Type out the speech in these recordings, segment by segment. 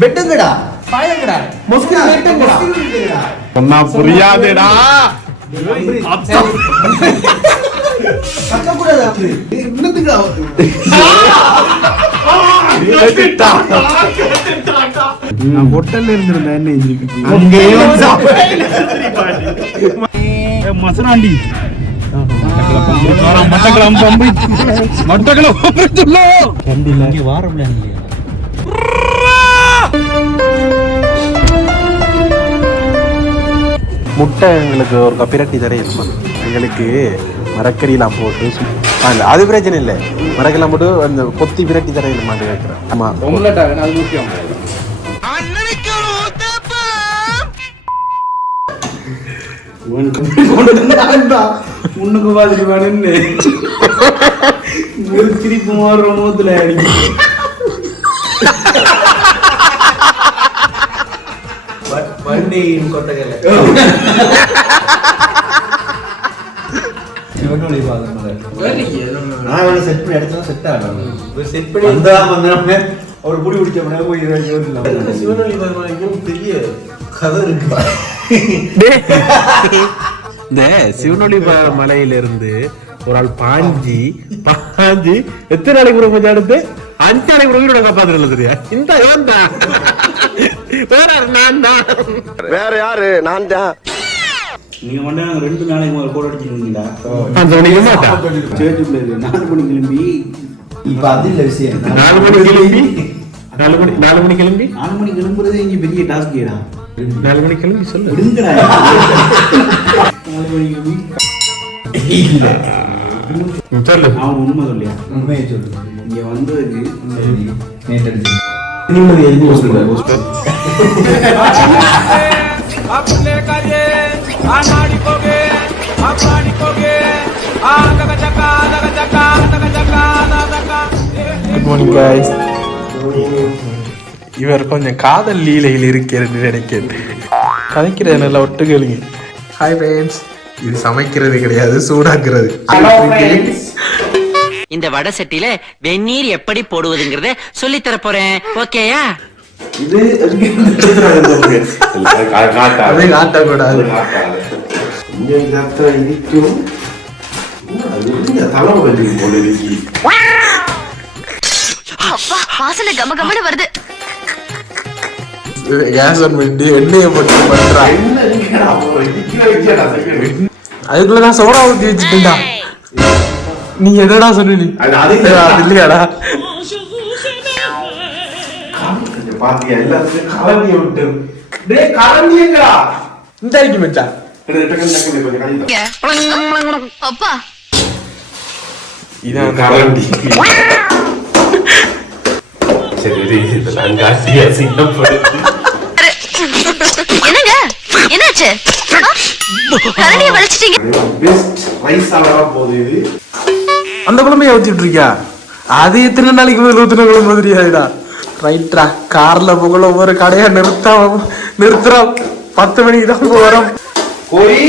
பெட்டுங்கடா பாயங்கடா mosquito பெட்டுங்கடா சொன்னா புரியாதேடா கத்த கூடாது அப்படி இன்னத்துக்கு நான் ஹோட்டல்ல இருந்திருந்தேன் என்ன மசனாண்டி மட்டக்களம் பம்பு மட்டக்களம் வாரம் முட்டை எங்களுக்கு ஒரு கப்பிரட்டி தரையுமா எங்களுக்கு மரக்கறியெல்லாம் போட்டு அது பிரச்சனை இல்லை மரக்கெல்லாம் போட்டு அந்த கொத்தி பிரட்டி தரையிலுமான்னு கேட்குறேன் ஆமா முன்னுக்கு பார்த்துட்டு வேணும்னு ஒரு திருப்பி மாறுற மோத்துல வண்டியின் கொட்டகல ஒரு புடி பிடிச்ச பெரிய கதை இருக்கு. இந்த சிவனொளி மலையிலிருந்து ஒரு ஆள் பாஞ்சி எத்தனை நாளைக்கு கூட கொஞ்சம் எடுத்து 5 நாளைக்கு கூட காப்பாத்துறல தெரியா இந்த வேற யாரு நான் தான் நீங்க மட்டும் 2 நாளைக்கு முதல்ல கூட அடிச்சிருக்கீங்களா? 4 மணிக்கு கிளம்பி இப்ப அது இல்ல விஷயம். 4 மணிக்கு கிளம்பி 4 மணிக்கு கிளம்புறது இங்க பெரிய டாஸ்க் ஏடா. 4 மணிக்கு கிளம்பி சொல்லு விடுங்கடா. 4 மணிக்கு கிளம்பி இல்ல சொல்லு. அவன் உண்மை சொல்லியா? உண்மையை சொல்லு. இங்க வந்ததுக்கு நேத்து நிம்மதி எழுதி போஸ்ட் आपने करे आनाड़ी कोगे आपाड़ी कोगे आगग जका Good morning guys. இவர் கொஞ்சம் காதல் லீலையில் இருக்கிறது நினைக்கிறேன். கதைக்கிறது நல்லா ஒட்டு கேளுங்க. ஹாய் ஃப்ரெண்ட்ஸ், இது சமைக்கிறது கிடையாது, சூடாக்குறது. இந்த வடை சட்டியில வெந்நீர் எப்படி போடுவதுங்கறத சொல்லி தர போறேன். ஓகேயா? இது காட்டக்கூடாது. வாசனை கம கமன்னு வருது. எண்ணெயை போட்டு பண்றா. அதுக்குள்ள நான் சோடா ஊத்தி வச்சுட்டேன்டா. நீ எதடா சொன்னி? இல்லையாடா? பாத்தியா எல்லாத்துக்கும் கலனிய விட்டு. டேய் கலனியங்கடா. இந்த அரிக்கு மச்சான். அப்பா இதான் கலண்டி. சரி இதெல்லாம் காசியா சிங்கப்படுது. என்னங்க என்னாச்சு? கரண்டியை வளைச்சிட்டீங்க. பெஸ்ட் ரைஸ் ஆலா போகுது இது. அந்த குழம்பைய ஊத்திட்டு இருக்கியா? அது எத்தனை நாளைக்கு மேல ஊத்துன குழம்பு தெரியாதுடா. ரைட்ரா, கார்ல போகல ஒவ்வொரு கடையா நிறுத்துறோம். 10 மணிக்கு தான் போறோம். கோழி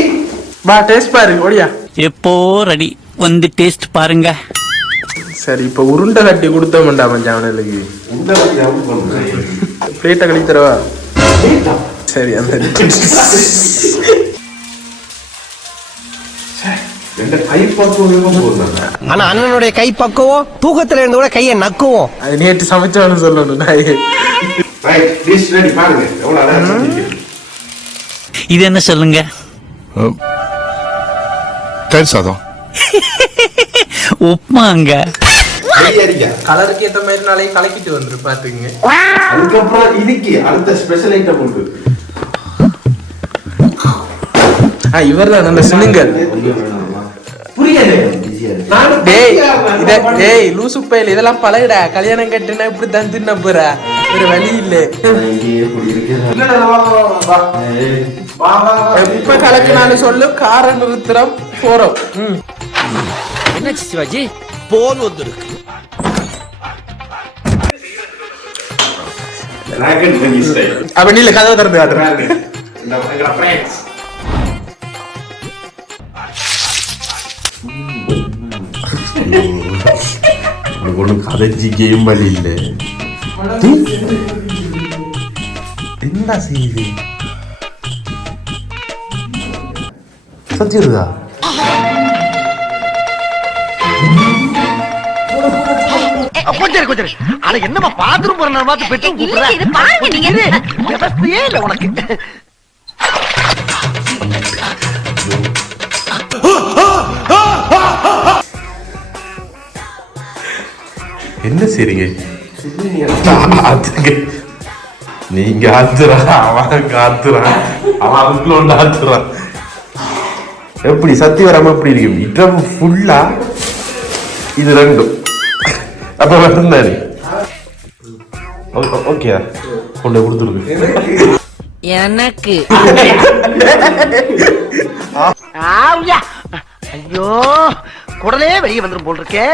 பா டேஸ்ட் பாரு. ஓடியா எப்போ ரெடி வந்து டேஸ்ட் பாருங்க. சரி, இப்ப உருண்டை கட்டி கொடுத்தோம்டா மச்சான் அவனுக்கு. பிளேட்டை கழித்து தரவா? சரி அந்த ஆனா அண்ணனுடைய கை பக்குவோம், தூக்கத்துல இருந்து கூட கையை நக்குவோம். அது நேற்று சமைச்சவனு சொல்லணும். இது என்ன சொல்லுங்க? தயிர் சாதம். உப்மாங்க. கலருக்கு ஏத்த மாதிரி நாளைக்கு கலக்கிட்டு வந்துரு பாத்துங்க. அதுக்கப்புறம் இதுக்கு அடுத்த ஸ்பெஷல் ஐட்டம் உண்டு. இவர் தான் அந்த சினுங்கல். டேய் லூசு பையல், இதெல்லாம் பழகுடா. கல்யாணம் கட்டுனா இப்படி தான் தின்ன போற, ஒரு வழி இல்ல. எப்ப கலக்குனாலும் சொல்லு, கார நிறுத்துறோம் போறோம். என்ன சிவாஜி போன் வந்துருக்கு. அப்ப நீல கதவை திறந்து காட்டுறேன். ஒன்றும் கதைச்சி கேம் வழி இல்லை. என்ன செய்யுது சத்தி இருக்கா கொஞ்சம் அட என்னமா பாத்ரூம் போற நேரம் பார்த்து பெட்ரூம் கூப்பிடுற இது பாருங்க நீங்க விவசாயே இல்ல உனக்கு என்ன செய்றீங்க நீங்க ஆத்துறான் அவன் காத்துறான் அவன் அதுக்குள்ள ஆத்துறான் எப்படி சத்தி வராம எப்படி இருக்கு இடம் ஃபுல்லா இது ரெண்டும் அப்ப வருந்தாரு ஓகே கொண்டு கொடுத்துருக்கு எனக்கு ஐயோ குடலே வெளியே வந்துரும் போல் இருக்கே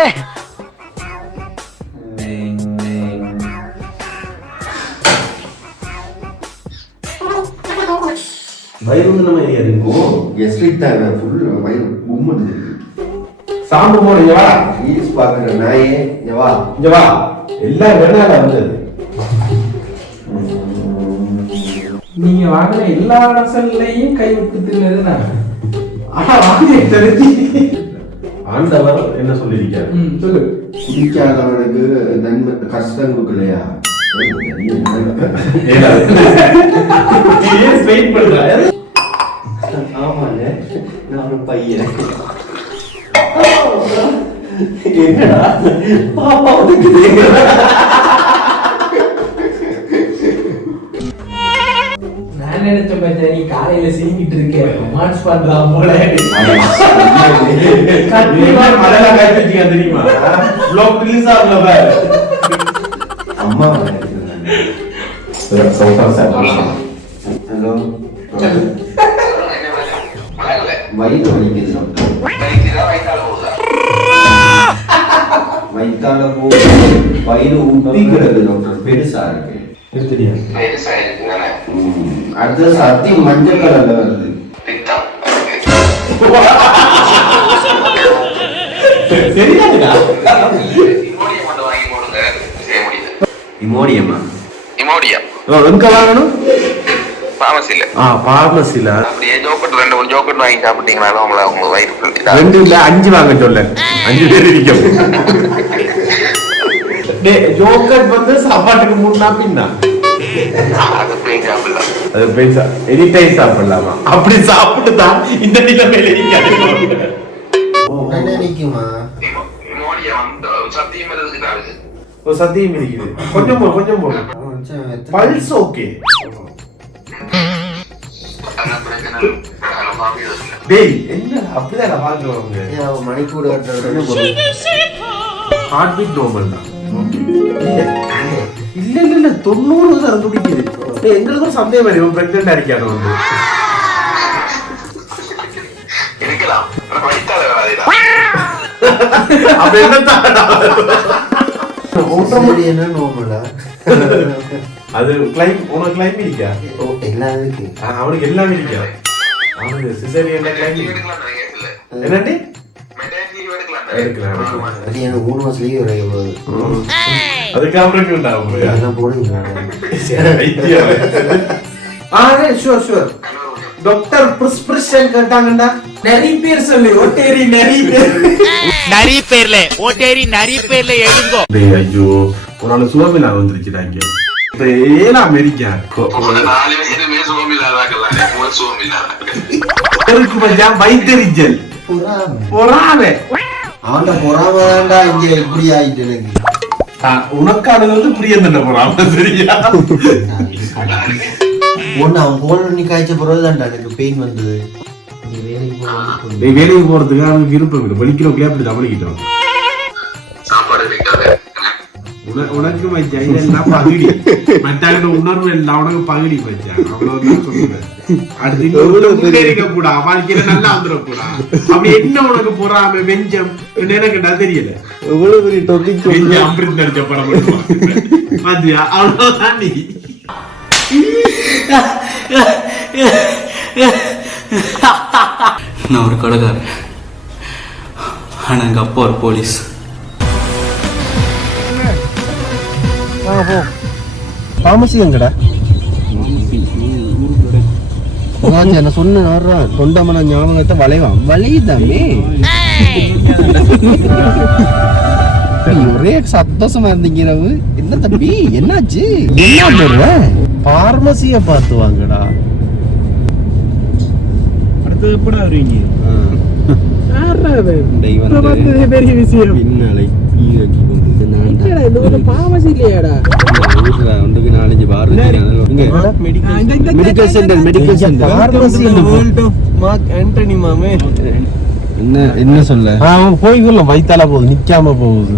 வயிறு வந்து நம்ம இருக்கும் எஸ்ட்ரிக் தான் ஃபுல் வயிறு உம்முது சாப்பிட்டு போறீங்க வா ரீல்ஸ் பாக்குற நாயே இங்க வா எல்லாம் வேணால வந்தது நீங்க வாங்குற எல்லா அரசல்லையும் கை விட்டு தின்னது நான் ஆனா வாங்கி தெரிஞ்சு ஆண்டவர் என்ன சொல்லியிருக்காரு சொல்லு குடிக்காதவனுக்கு நன்மை கஷ்டம் கொடுக்கலையா ஆமாங்க நான் பையன் என்னடா பாப்பா நான் நினைச்ச மாதிரி நீ காலையில சீங்கிட்டு இருக்க ரொமான்ஸ் பண்ணலாம் போல தெரியுமா அம்மா ஹலோ வயிறு வலிக்குது வயிற்றால வயிறு ஊட்டிக்கிறது டாக்டர் பெருசா இருக்கு அடுத்த சத்தி மஞ்சள் கலர்ல வருது இமோடியமா எங்க வாங்கணும் பார்மசில பார்மசில அப்படியே ஜோக்கெட் 2-3 ஜோக்கெட் வாங்கி சாப்பிட்டீங்கன்னா உங்க வயிறு ஃபுல் 2 இல்ல 5 வாங்க சொல்ல 5 பேர் இருக்கும் ஜோக்கெட் வந்து சாப்பாட்டுக்கு முன்னா பின்னா அது போய் சாப்பிடலாம் அது பைசா எனி டைம் சாப்பிடலாமா அப்படி சாப்பிட்டு தான் இந்த நிலைமையில நிக்காது நிக்குமா சத்தியம் இருக்கு ஒரு சத்தியம் இருக்குது கொஞ்சம் போ பல்ஸ் ஓகே டேய் என்ன அப்படிதான் பாக்குறவங்க மணிக்கூட ஹார்ட் பீட் நார்மல் தான் இல்ல 90 தான் துடிக்குது எங்களுக்கும் சந்தேகம் வரும் பிரெக்னன்ட் ஆயிருக்கானோ வந்து இருக்கலாம் வயித்தால வராதீடா அப்ப என்ன நோமலா அது கிளைம் உனக்கு கிளைம் இருக்கா எல்லாம் இருக்கு அவனுக்கு எல்லாமே இருக்கா அவனுக்கு சிசேரியன் கிளைம் என்னடி எடுக்கலாம் அது எனக்கு 3 மாசம் லீவ் வரைக்கும் அதுக்கு அப்புறம் உண்டாகும் அதெல்லாம் போடுங்க ஷூர் டாக்டர் பிரிஸ்கிரிப்ஷன் கேட்டாங்கடா நிறைய பேர் சொல்லு ஒட்டேரி நிறைய பேர்ல எடுங்கோ டேய் ஐயோ ஒரு நாள் சுவாமிலா வந்துருச்சுடா இங்க இப்ப ஏன் அமெரிக்கா வைத்தறிச்சல் பொறாமை அவன்ட பொறாமதான்டா இங்க இப்படி ஆயிட்டு எனக்கு உனக்கு அது வந்து புரிய தண்ட பொறாம சரியா ஒண்ணு அவன் போன் பண்ணி காய்ச்ச பிறகுதான்டா எனக்கு பெயின் வந்தது வேலைக்கு போறதுக்கு அவனுக்கு விருப்பம் இல்லை வலிக்கிறோம் அப்படி தமிழிக்கிட்டோம் உனக்கு மச்சான் இதெல்லாம் பகுடி மற்ற உணர்வு எல்லாம் உனக்கு பகுடி மச்சான் அவ்வளவுதான் சொல்லுவேன் அடுத்து இருக்க கூடா வாழ்க்கையில நல்லா வந்துடக்கூடா அப்படி என்ன உனக்கு பொறாம வெஞ்சம் எனக்குடா தெரியல எவ்வளவு பெரிய டாபிக் அமிர்த் நடிச்ச படம் பாத்தியா அவ்வளவுதான் நீ நான் ஒரு கொலைகாரன் ஆனா எங்க அப்பா ஒரு போலீஸ் பார்மசி எங்கடா என்ன சொன்ன தொண்டமன ஞாபகத்தை வளைவான் வளையுதாமே ஒரே சந்தோஷமா இருந்தீங்க. என்ன தம்பி என்னாச்சு? என்ன பார்மசிய பார்த்து வாங்கடா. அடுத்தது எப்படா வருவீங்க? பெரிய விஷயம் பின்னாலை மெடிக்கல் சென்டர் என்ன சொல்ல போய்க்குள்ள வயித்தால போகுது, நிக்காம போகுது.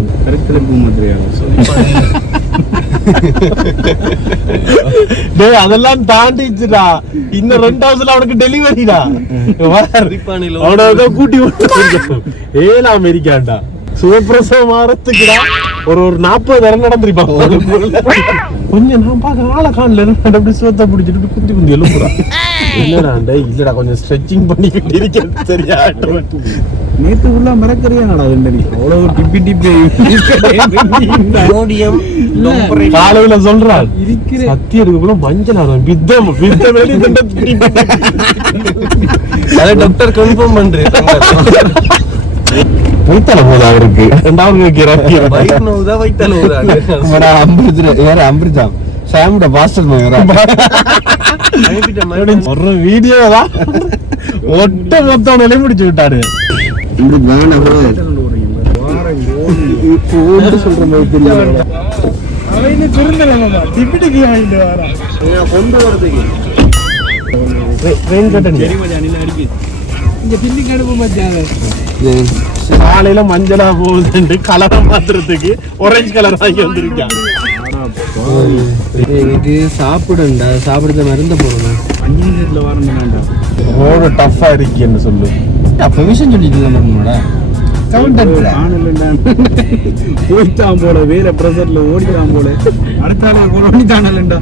அதெல்லாம் தாண்டிச்சுடா. இன்னும் 2 ஹவர்ஸ்ல அவனுக்கு டெலிவரிடா. அவனதான் கூட்டி ஏல அமெரிக்காண்டா சுயப்பிரசவம் மாறத்துக்குடா ஒரு 40 இடம் நடந்திருப்பாங்க. கொஞ்சம் நான் பார்க்க ஆளை காணல, அப்படி சுவத்தை பிடிச்சிட்டு குத்தி குந்தி எழுப்புறா. இல்லடா இல்லடா கொஞ்சம் ஸ்ட்ரெச்சிங் பண்ணிக்கிட்டு இருக்கேன். சரியா நேத்து உள்ள மறக்கறியாடா அவ்வளவு டிப்பி டிப்பி காலையில சொல்றான் சத்தியத்துக்குள்ள மஞ்சள் ஆகும் பித்தம் வெளி டாக்டர் கன்ஃபார்ம் பண்றேன். வைத்தல போதா அவருக்கு 2வது அமிர்தா சாமோட பாஸ்டர் ஒரு வீடியோ தான் ஒட்ட மொத்தம் நிலை முடிச்சு விட்டாரு. சொல்ற மாதிரி தெரியும் கொண்டு வரதுக்கு காலையில மஞ்சளா போகுது கலரை மாத்துறதுக்கு ஆரஞ்சு கலர் வாங்கி வந்திருக்கான். சாப்பிடுண்டா சாப்பிடுறத மருந்து போடணும். ரோடு டஃபா இருக்குன்னு சொல்லு. பெர்மிஷன் சொல்லிட்டு போயிட்டான் போல வேற பிரசர்ல ஓடிட்டான் போல. அடுத்தால ஓடிட்டானல்லண்டா.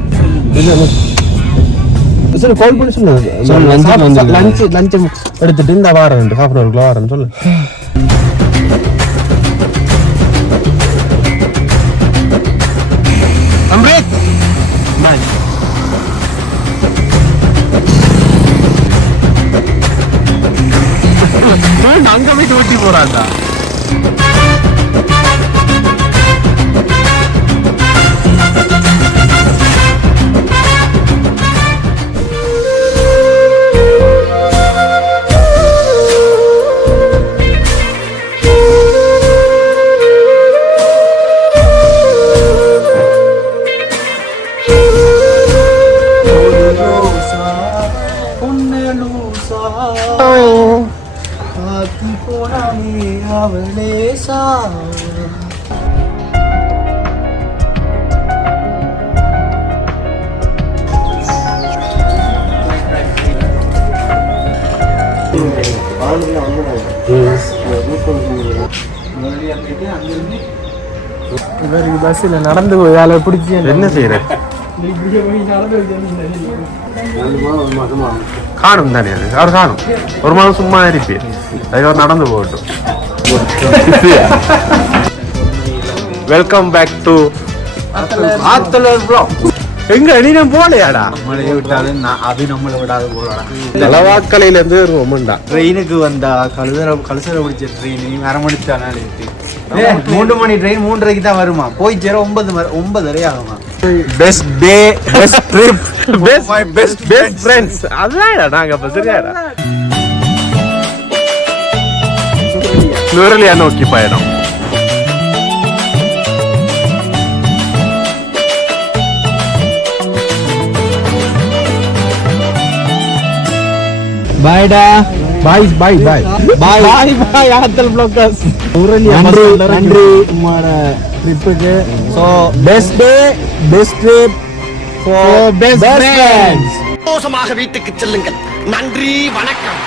சரி கால் பண்ணி சொல்லு. லஞ்ச் எடுத்துட்டு இந்த வாரம் 1/2 ஹவர்க்குள்ள வாரேன்னு சொல்லு. அங்க போய் ஓட்டி போறாண்டா. பஸ்ல நடந்து வேலை பிடிச்சி என்ன செய்யற காணும் தானே அது அவர் காணும். ஒரு மாதம் சும்மா இருப்பேன் அதுக்கு நடந்து போகட்டும். வெல்கம் பேக் டு ஆத்தலர் ப்ளாக். எங்க நீனும் போலையாடா? நம்மளே விட்டாலும் அது நம்மளை விடாது போலடா. தலவாக்கலையில இருந்து வருவோம்டா. ட்ரெயினுக்கு வந்தா கழுசரை பிடிச்ச ட்ரெயின் 1/2 மணி தானே. 3 மணி ட்ரெயின் 3:30 தான் வருமா. போய் சேர 9:30 ஆகுமா. Best day best trip best friends. அதான் நாங்க அப்ப சரியாடா நுரலியா நோக்கி பயணம். பாய்டா. பாய் பாய் பாய் பாய் பாய் பாய் ஆத்தல் ப்ளாக்கர்ஸ். நன்றி உங்களோட ட்ரிப்புக்கு. So best day best trip for best friends. சந்தோஷமாக வீட்டுக்கு செல்லுங்கள். நன்றி, வணக்கம்.